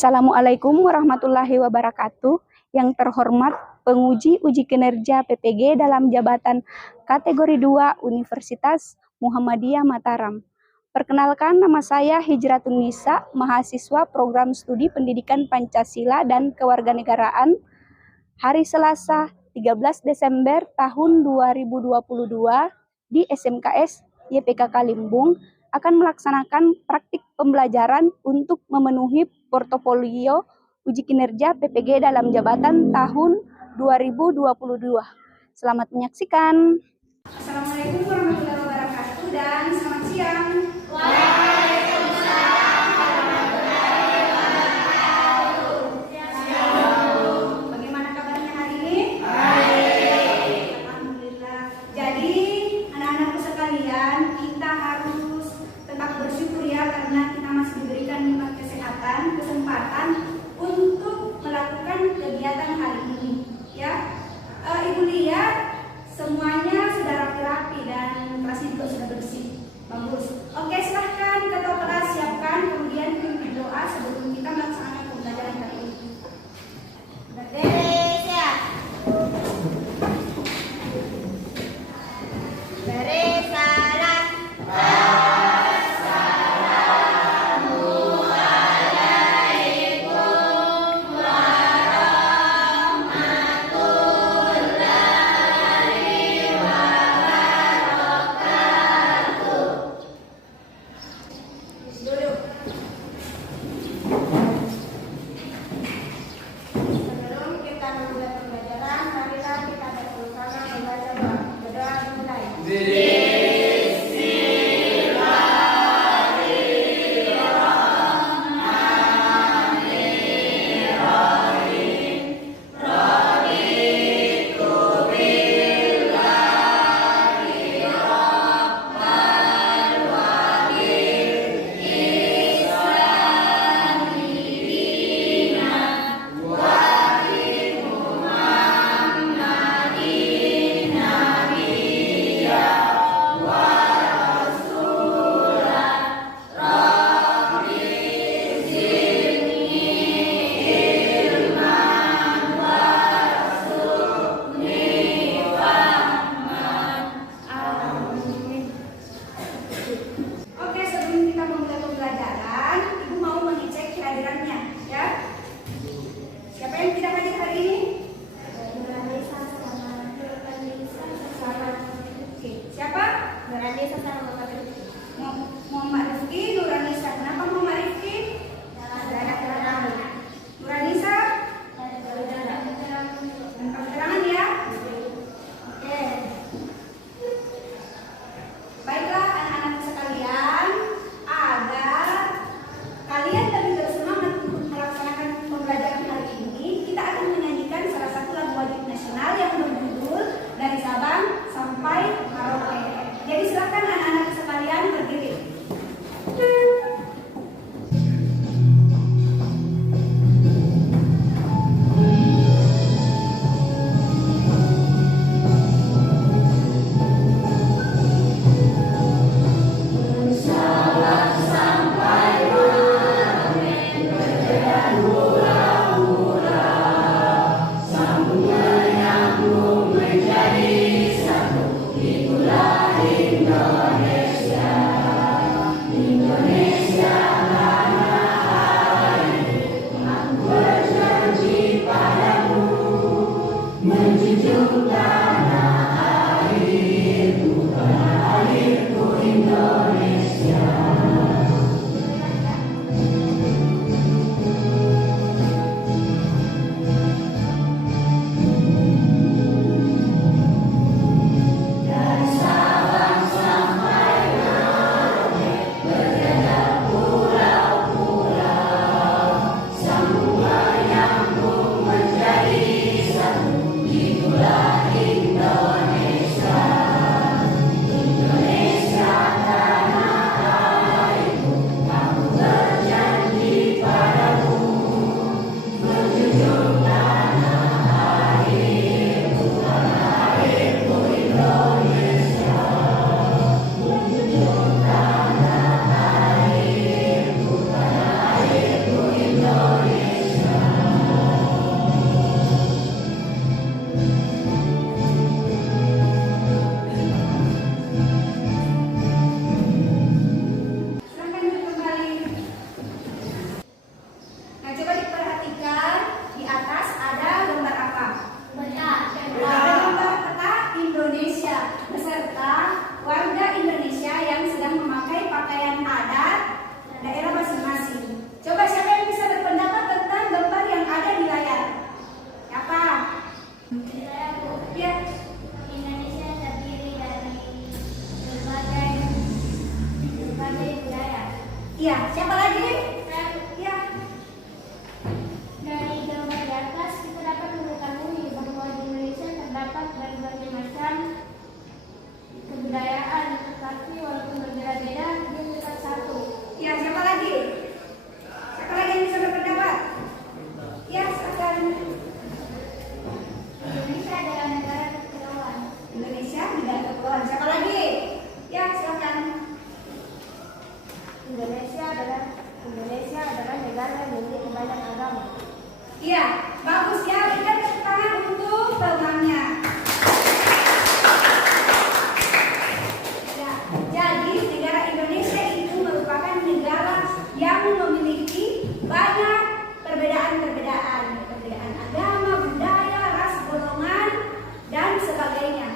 Assalamualaikum warahmatullahi wabarakatuh. Yang terhormat penguji uji kinerja PPG dalam jabatan kategori 2 Universitas Muhammadiyah Mataram. Perkenalkan, nama saya Hijratun Nisa, mahasiswa program studi pendidikan Pancasila dan Kewarganegaraan. Hari Selasa 13 Desember tahun 2022 di SMKS YPK Kalimbung akan melaksanakan praktik pembelajaran untuk memenuhi portofolio uji kinerja PPG dalam jabatan tahun 2022. Selamat menyaksikan. Assalamualaikum warahmatullahi wabarakatuh dan selamat siang. Waalaikumsalam warahmatullahi wabarakatuh. Bagaimana kabarnya hari ini? Baik. Alhamdulillah. Jadi anak-anakku sekalian, kita harus tetap bersyukur ya, karena kita masih diberikan nikmat kesehatan, kesempatan untuk melakukan kegiatan hari ini ya. Ibu lihat semuanya sudah rapi-rapi dan kelasnya juga sudah bersih. Bagus. Oke, silahkan ketua kelas siapkan, kemudian pimpin doa sebelum kita melaksanakan pembelajaran hari ini. Berdiri siap. Baris salam. Dari Sabang sampai Merauke. Jadi silakan anak-anak Iya, siapa lagi? Iya. Dari gambar di atas kita dapat mengetahui bahwa di Indonesia terdapat berbagai macam kebudayaan, tetapi walaupun berbeda-beda dia tetap satu. Iya, siapa lagi? Siapa lagi yang bisa berpendapat? Iya, silakan. Indonesia adalah negara kepulauan. Indonesia negara kepulauan. Siapa lagi? Ya, silakan. Indonesia adalah negara yang memiliki banyak agama. Iya, bagus ya. Berikan tepuk tangan untuk programnya. Ya, jadi negara Indonesia itu merupakan negara yang memiliki banyak perbedaan-perbedaan agama, budaya, ras, golongan, dan sebagainya.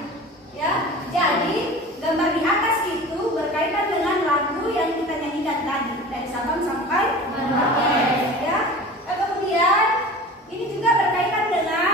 Ya, jadi gambar di atas itu berkaitan dengan lagu yang kita nyanyikan tadi dari Sabang sampai Merauke. Ya, kemudian ini juga berkaitan dengan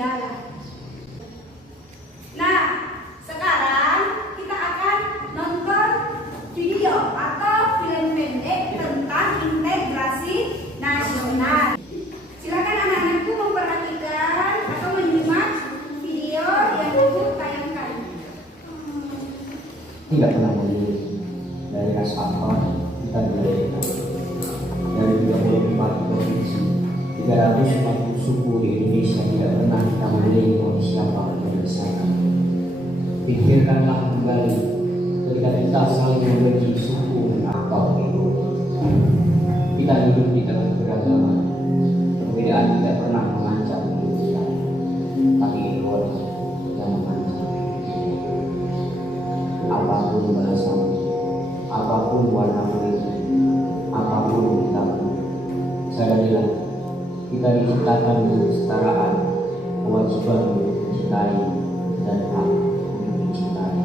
lah. Nah, sekarang kita akan nonton video atau film pendek tentang integrasi nasional. Silakan anak-anakku memperhatikan atau menyimak video yang Ibu tayangkan. Tidak pernah memilih dari asal kita dilahirkan dari 24 provinsi 340 suku di Indonesia. Tidak pernah kita memilih oleh siapa yang bersama. Pikirkanlah kembali ketika kita saling membenci suku atau itu. Kita hidup di tengah beragama. Perbedaan tidak pernah mengancam hidup kita, tapi itu yang mengancam. Apapun balasan, apapun warna kulit, apapun hitammu, sadarilah kita diciptakan dengan kesetaraan, kewajiban untuk mencintai dan hak untuk dicintai.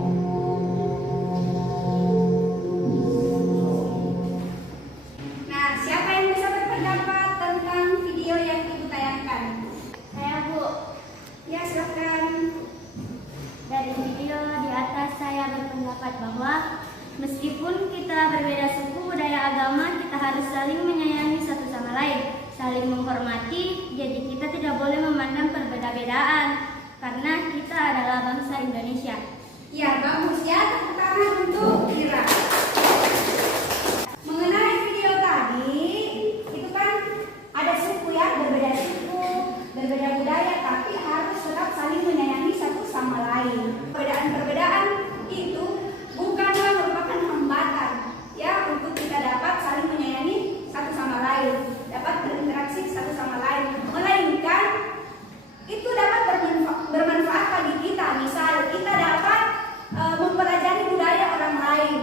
Nah, siapa yang bisa berpendapat tentang video yang Ibu tayangkan? Saya Bu. Ya, silakan. Dari video di atas saya berpendapat bahwa meskipun kita berbeda suku, budaya, agama, kita harus saling menyayangi satu sama lain, saling menghormati. Jadi kita tidak boleh memandang perbedaan karena kita adalah bangsa Indonesia. Ya, bagus ya. Tepuk tangan untuk Ira. Mengenai video tadi, itu kan ada suku ya, berbeda suku, berbeda budaya, tapi harus tetap saling menyayangi satu sama lain. Perbedaan-perbedaan itu bukanlah merupakan hambatan ya untuk kita dapat saling menyayangi satu sama lain, dapat berinteraksi satu sama lain, melainkan itu dapat bermanfaat bagi kita. Misal kita dapat mempelajari budaya orang lain,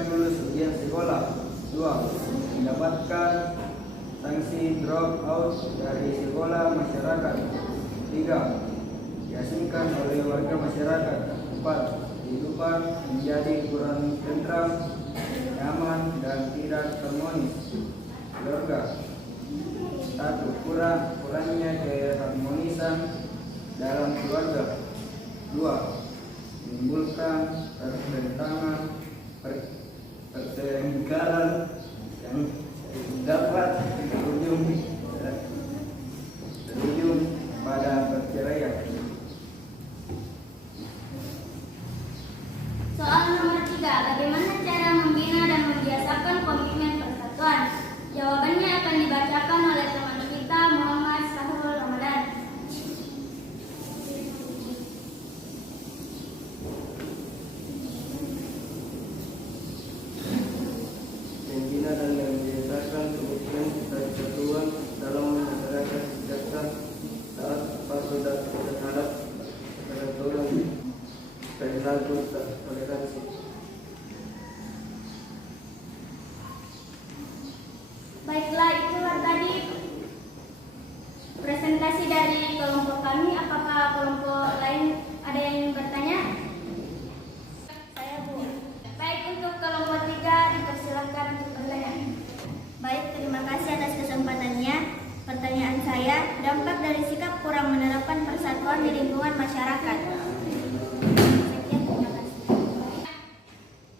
dinyatakan lulus ujian sekolah. 2. Mendapatkan sanksi drop out dari sekolah masyarakat. 3. Diasingkan oleh warga masyarakat. 4. Kehidupan menjadi kurang tentram, nyaman, dan tidak harmonis. Keluarga. 1. Kurangnya keharmonisan dalam keluarga. 2. Menimbulkan pertengkaran yang dapat berujung pada perceraian. Soal nomor 3, bagaimana cara membina dan membiasakan komitmen persatuan? Jawabannya akan dibacakan oleh teman kita Muhammad Sahrul Ramadan. Membina dan membiasakan komitmen persatuan dalam masyarakat sejak saat patuh terhadap peraturan perilaku toleransi. Baiklah, itulah tadi presentasi dari kelompok kami. Apakah kelompok lain ada yang ingin bertanya? Saya Bu. Baik, untuk kelompok 3 dipersilakan untuk bertanya. Baik, terima kasih atas kesempatannya. Pertanyaan saya, dampak dari sikap kurang menerapkan persatuan di lingkungan masyarakat. Sekian, terima kasih.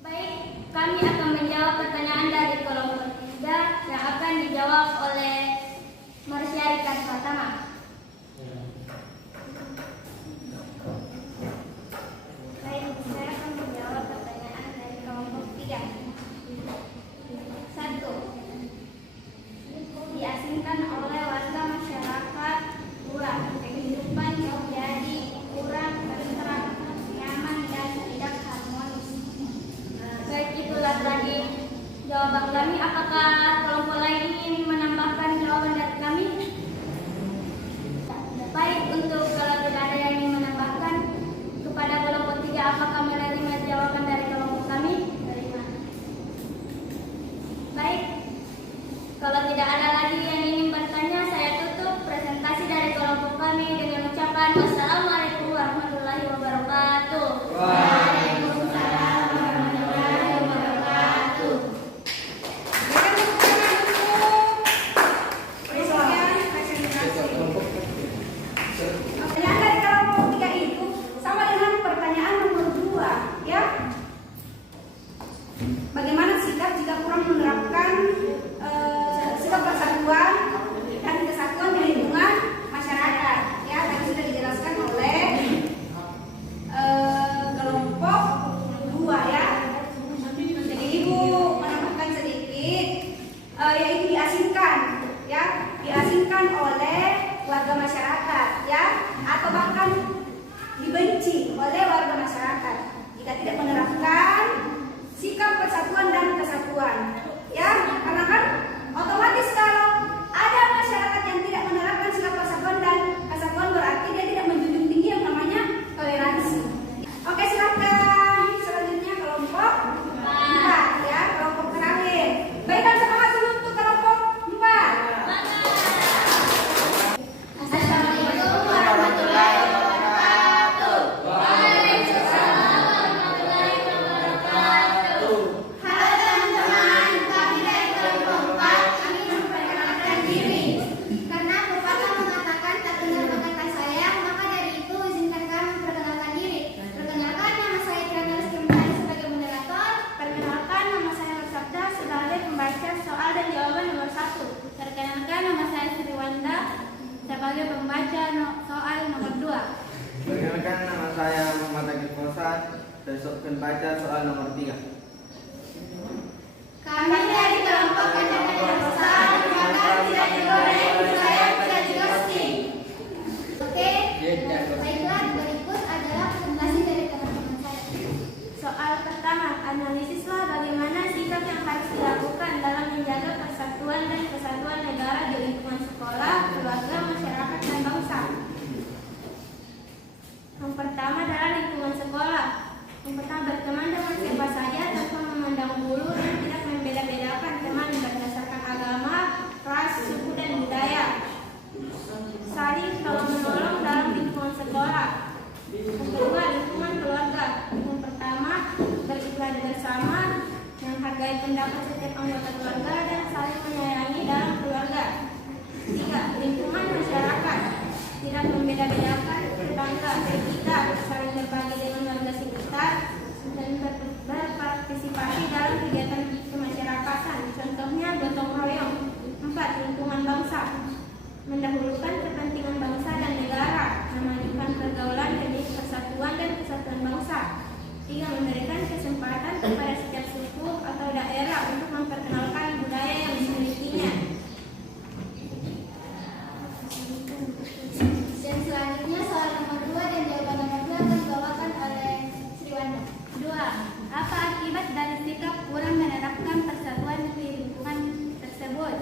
Baik, kami akan menjawab pertanyaan dari kelompok 3 yang akan dijawab oleh Marsyarikat Pratama. Baik, saya akan menjawab pertanyaan dari kelompok 3. 1. Diasingkan oleh warga masyarakat. 2. Kehidupan menjadi kurang tentram, nyaman, dan tidak harmonis. Baik, itulah tadi jawaban kami. Apakah kelompok lain ingin menambahkan jawaban dari kami? Baik, untuk kalau tidak ada yang ingin menambahkan kepada kelompok 3, apakah menerima jawaban dari kelompok kami? Terima. Baik, kalau tidak ada lagi yang ingin bertanya, saya tutup presentasi dari kelompok kami dengan ucapan wassalamualaikum warahmatullahi wabarakatuh. Waalaikumsalam warahmatullahi wabarakatuh. Pertanyaan dari kelompok 3 itu sama dengan pertanyaan nomor 2, ya. Bagaimana sikap jika kurang menerapkan sikap persatuan dan kesatuan di lingkungan masyarakat? Ya, tadi sudah dijelaskan oleh kelompok 2, ya. Jadi Ibu menambahkan sedikit, yaitu diasingkan, ya, diasingkan oleh warga masyarakat, ya, atau bahkan dibenci oleh warga masyarakat jika tidak menerapkan sikap persatuan dan kesatuan, ya, karena kan otomatis kalau ada masyarakat yang tidak menerapkan sikap persatuan dan kesatuan berarti dia tidak menjunjung tinggi yang namanya toleransi. Oke, silakan selanjutnya kelompok 4, ya, kelompok terakhir. Berikan semangat dulu untuk kelompok 4. Assalamualaikum warahmatullahi wabarakatuh. Waalaikumsalam warahmatullahi wabarakatuh. Halo teman-teman, kami dari kelompok 4 kami memperkenalkan diri. Karena pepatah mengatakan tak kenal maka tak sayang, maka dari itu izinkan kami memperkenalkan diri. Perkenalkan, nama saya Kirana Rizky sebagai moderator. Perkenalkan, nama saya Sabda sebagai pembaca soal dan jawaban nomor 1. Perkenalkan, nama saya Sriwanda sebagai pembaca soal nomor 2. Perkenalkan, nama saya Muhammad Agil Kosan, pembaca soal nomor 3. Kami dari kelompok kacamata besar, makan tidak digoreng, saya tidak digosting. Oke, baiklah, berikut adalah presentasi dari teman-teman saya. Soal pertama, analisislah bagaimana sikap yang harus dilakukan dalam menjaga persatuan dan kesatuan negara di lingkungan sekolah, keluarga, masyarakat, dan bangsa. Yang pertama adalah lingkungan sekolah. Yang pertama, berteman dengan siapa saja tanpa memandang bulu mendapat setiap anggota keluarga dan saling menyayangi dalam keluarga. 3. Lingkungan masyarakat tidak membeda-bedakan tetangga sekitar, saling berbagi dengan warga sekitar dan berpartisipasi dalam kegiatan kemasyarakatan. Contohnya gotong royong. 4. Lingkungan bangsa mendahulukan kepentingan bangsa dan negara, memajukan pergaulan demi persatuan dan kesatuan bangsa. 3. Memberikan kesempatan kepada setiap suku atau daerah untuk memperkenalkan budaya yang dimilikinya. Dan selanjutnya soal nomor 2 dan jawaban nomor 2 akan dibawakan oleh Sri Wanda. 2. Apa akibat dari sikap kurang menerapkan persatuan di lingkungan tersebut?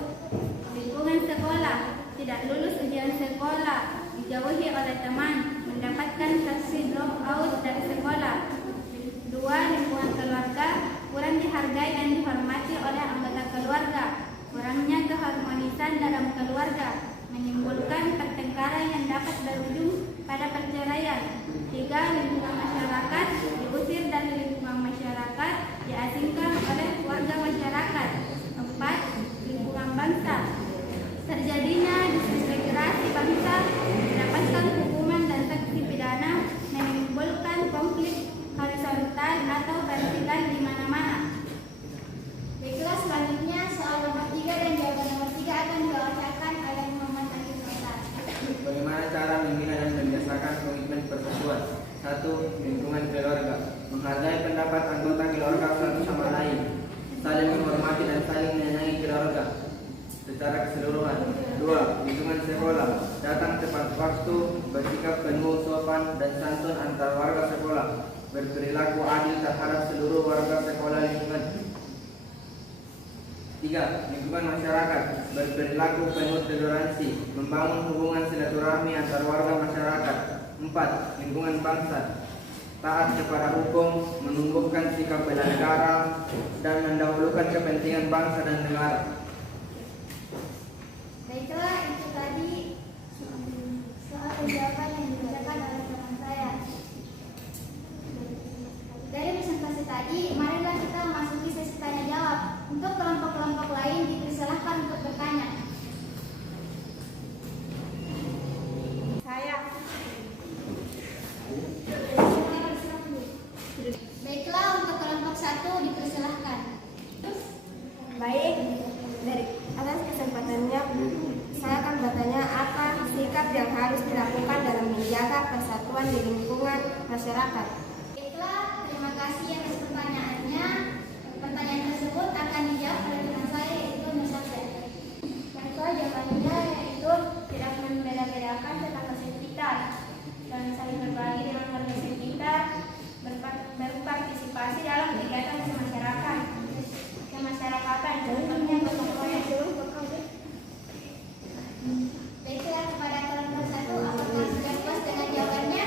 Lingkungan sekolah, tidak lulus ujian sekolah, dijauhi oleh teman, mendapatkan sanksi drop out dari sekolah. 2. Lingkungan keluarga, kurang dihargai dan dihormati oleh anggota keluarga, kurangnya keharmonisan dalam keluarga, menimbulkan pertengkaran yang dapat berujung pada perceraian. 3. Lingkungan masyarakat, diusir dari lingkungan masyarakat, diasingkan oleh warga masyarakat. 4. Lingkungan bangsa, terjadinya disintegrasi bangsa, mendapatkan hukuman dan sanksi pidana, menimbulkan konflik horizontal atau vertikal di mana-mana. Baiklah, selanjutnya soal nomor 3 dan jawaban nomor 3 akan dibawakan oleh Muhammad Adi Sultan. Bagaimana cara membina dan membiasakan komitmen persatuan? 1. Lingkungan keluarga, menghargai pendapat anggota keluarga satu sama lain, saling menghormati dan saling menyayangi keluarga secara keseluruhan. 2. Lingkungan sekolah, datang tepat waktu, bersikap penuh sopan dan santun antar warga sekolah, berperilaku adil terhadap seluruh warga sekolah lingkungan. 3. Lingkungan masyarakat, berperilaku penuh toleransi, membangun hubungan silaturahmi antar warga masyarakat. 4. Lingkungan bangsa, taat kepada hukum, menumbuhkan sikap bela negara, dan mendahulukan kepentingan bangsa dan negara. Baiklah, itu tadi soal jawaban yang dibacakan oleh teman saya. Dari presentasi tadi, marilah kita memasuki sesi tanya jawab. Untuk kelompok-kelompok lain dipersilahkan untuk bertanya. Saya. Baiklah, untuk kelompok 1 dipersilahkan. Baik, dari atas kesempatannya saya akan bertanya apa sikap yang harus dilakukan dalam menjaga persatuan di lingkungan masyarakat. Baiklah, terima kasih atas pertanyaannya. Pertanyaan tersebut akan dijawab oleh teman saya, yaitu Nusabda. Baiklah, jawabannya yaitu tidak membeda-bedakan tetangga sekitar dan saling berbagi dengan warga sekitar, berpartisipasi dalam kegiatan kemasyarakatan, contohnya gotong royong. Baiklah, kepada kelompok 1, apakah sudah puas dengan jawabannya?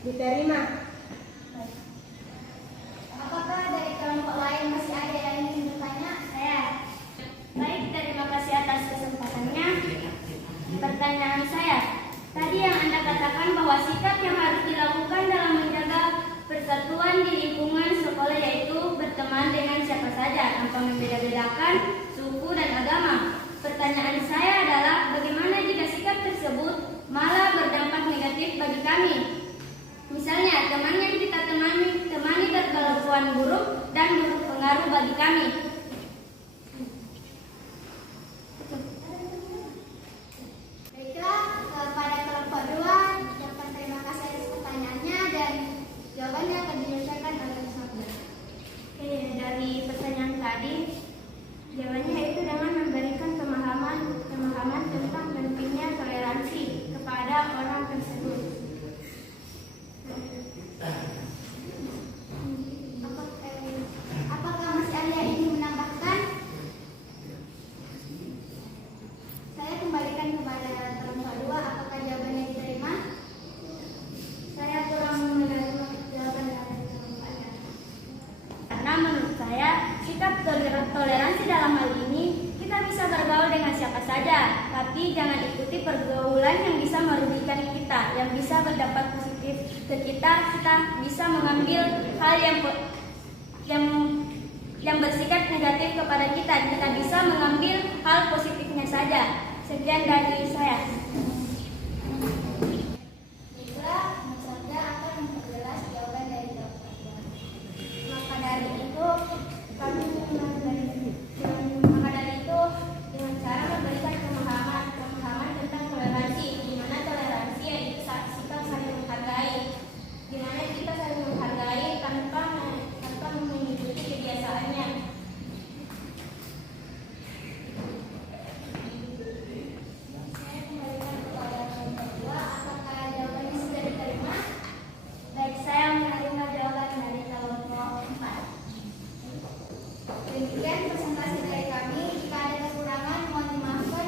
Diterima. Apakah dari kelompok lain masih ada yang ingin bertanya? Saya. Baik, terima kasih atas kesempatannya. Pertanyaan saya, tadi yang Anda katakan bahwa sikap yang harus dilakukan dalam menjaga persatuan di lingkungan sekolah yaitu berteman dengan siapa saja tanpa membeda-bedakan suku dan agama. Pertanyaan saya adalah bagaimana jika sikap tersebut malah berdampak negatif bagi kami? Misalnya, teman yang kita temani berkelakuan buruk dan berpengaruh bagi kami. Baiklah, kepada kelompok 2, ucapkan terima kasih atas pertanyaannya dan jawabannya akan dinyatakan oleh Nusabda. Dari pertanyaan tadi, jawabannya itu dengan memberikan pemahaman tentang mengikuti pergaulan yang bisa merugikan kita, yang bisa berdampak positif ke kita bisa mengambil hal yang bersikap negatif kepada kita bisa mengambil hal positifnya saja. Sekian dari saya. Jika saja akan memperjelas jawaban dari dokter. Maka dari itu dengan cara memberikan pemahaman tentang toleransi, di mana toleransi yaitu sikap saling menghargai, di mana kita saling menghargai tanpa mengikuti kebiasaannya. Saya kembalikan kepada yang kedua, apakah jawabannya sudah diterima? Baik, saya menerima jawaban dari kelompok 4. Demikian presentasi dari kami. Jika ada kekurangan mohon dimaafkan.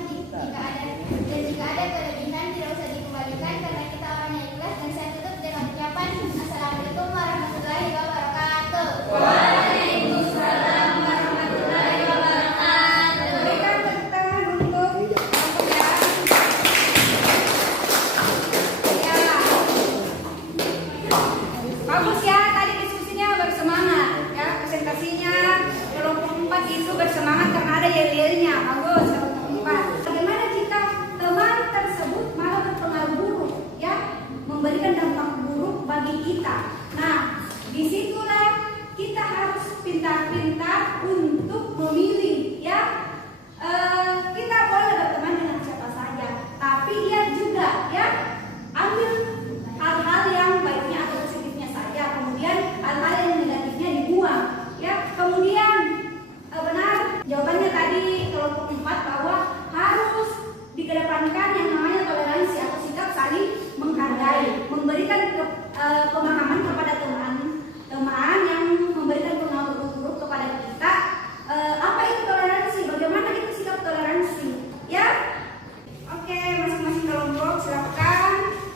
Jika ada kelebihan tidak usah dikembalikan karena kita orangnya ikhlas. Dan saya tutup dengan ucapan Assalamualaikum warahmatullahi wabarakatuh. Waalaikumsalam warahmatullahi wabarakatuh. Berikan tepuk tangan untuk kelompok ya. Bagus ya, tadi diskusinya bersemangat ya, presentasinya kelompok 4 itu bersemangat karena ada yel-yelnya. Bagus kelompok 4. Bagaimana jika teman tersebut malah berpengaruh buruk ya, memberikan dampak buruk bagi kita. Nah, disitulah kita harus pintar-pintar untuk memilih ya. Kita boleh berteman dengan siapa saja, tapi lihat juga ya, ambil hal-hal yang baiknya atau positifnya saja, kemudian hal-hal yang negatifnya dibuang ya. Kemudian benar jawabannya tadi kelompok 4 bahwa harus dikedepankan yang namanya toleransi atau sikap saling menghargai, memberikan pemahaman kepada teman-teman yang memberikan pengaruh buruk kepada kita. Apa itu toleransi? Bagaimana itu sikap toleransi? Ya, oke, masing-masing kelompok silakan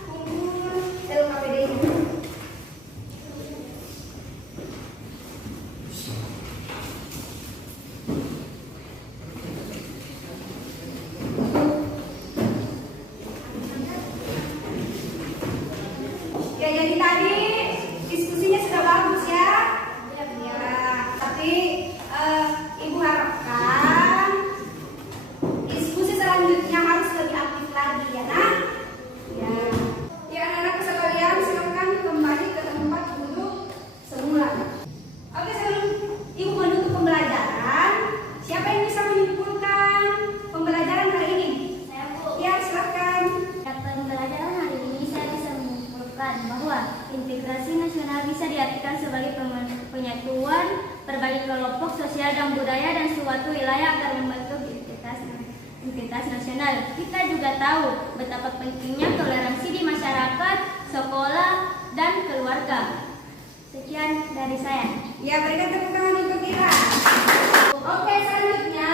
kumpul LKPD-nya. Ya, jadi tadi diskusinya sudah bagus ya. Ya, tapi Ibu harapkan diskusi selanjutnya harus lebih aktif lagi ya, Nak. Ya, ya anak-anak sekalian silakan kembali ke tempat duduk semula. Oke, sebelum Ibu menutup pembelajaran, siapa yang bisa menyimpulkan pembelajaran hari ini? Saya, Bu. Ya, silakan. Pada pembelajaran hari ini saya bisa menyimpulkan bahwa integrasi nasional bisa diartikan sebagai penyatuan berbagai kelompok sosial dan budaya dan suatu wilayah agar membentuk identitas nasional. Kita juga tahu betapa pentingnya toleransi di masyarakat, sekolah, dan keluarga. Sekian dari saya. Ya, berikan tepuk tangan untuk kita. Oke, selanjutnya